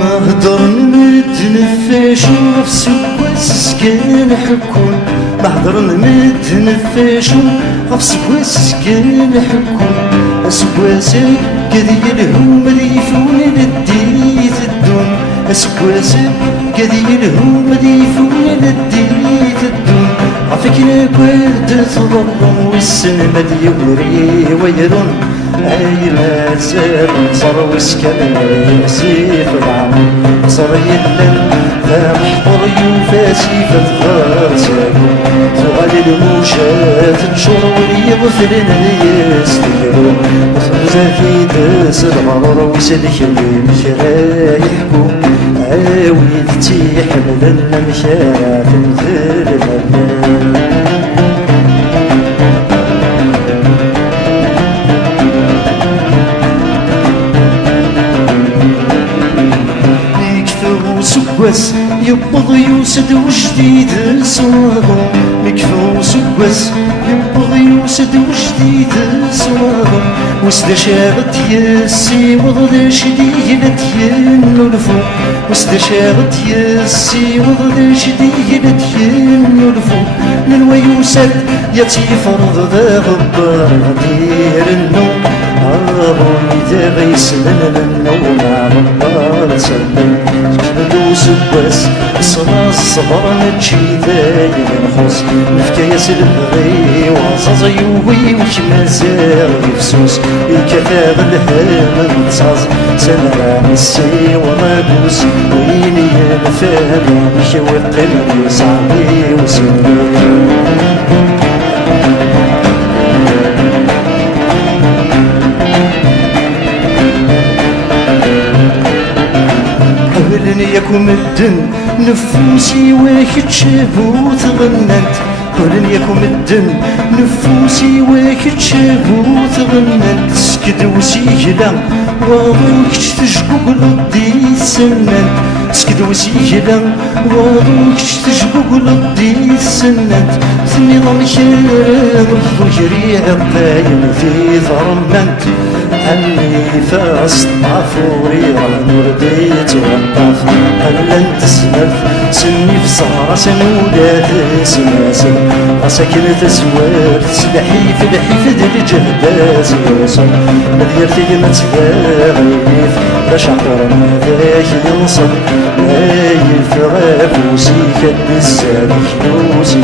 ما هضر نتنفاش نفسي واسكان حكون ما هضر نتنفاش نفسي واسكان حكون اسكواسي كذي الهم ريفون للديت الدون اسكواسي كذي الهم ريفون للديت الدون عفاك نكواد تضرم والسن مدي وري ويرون عيلا زاد صار وسكن يسيف العمر صار يلن لا محضر يوفاسي فتغار ساكن تغالي الموشات تشور وليغفلن يستيرون وخرزاتي داس الغرر وسلك المشرا يحكو عاود تيحمل المشارع تنزل المال سكواس يبض يوسد وجديد صوابو مكفو سكواس يبض يوسد وجديد صوابو وسد شاغت ياسي وضد شديدة ينلفو وسد شاغت ياسي وضد شديدة ينلفو نلوى يوسد ياتي فرض ذا غبار غدير النوم إذا غيسلن النوم عمر سلم كبدو سباس صنا الصبر نتشي ذاي نخص نفكا ياسر الغي وعصاص يوي وكما زار يفسوس الكفاغ الهام نتصاص سنرى مسي ومابوس ويني الفهم يشوق قلبي صعبي وسنوك يكون الدن نفوسي واحد شابو تغننت ولن يكون الدن نفوسي واحد شابو تغننت سكد وسيجلا واضوك تشتجبو قلبي سننت سكد وسيجلا واضوك تشتجبو قلبي سننت ثني ضمشير ضجري عقايم في ظرمنت عني فاست عفوري غنور ديت وطاف هل تسلف سني في صغرى سنودات سناسل غساكن تسوار سلحي في الحيف ديال الجهد سيوصل مديرتي ما تغيف باش عطر مذاك ينصب نايف غافوسي كد السالك نوسي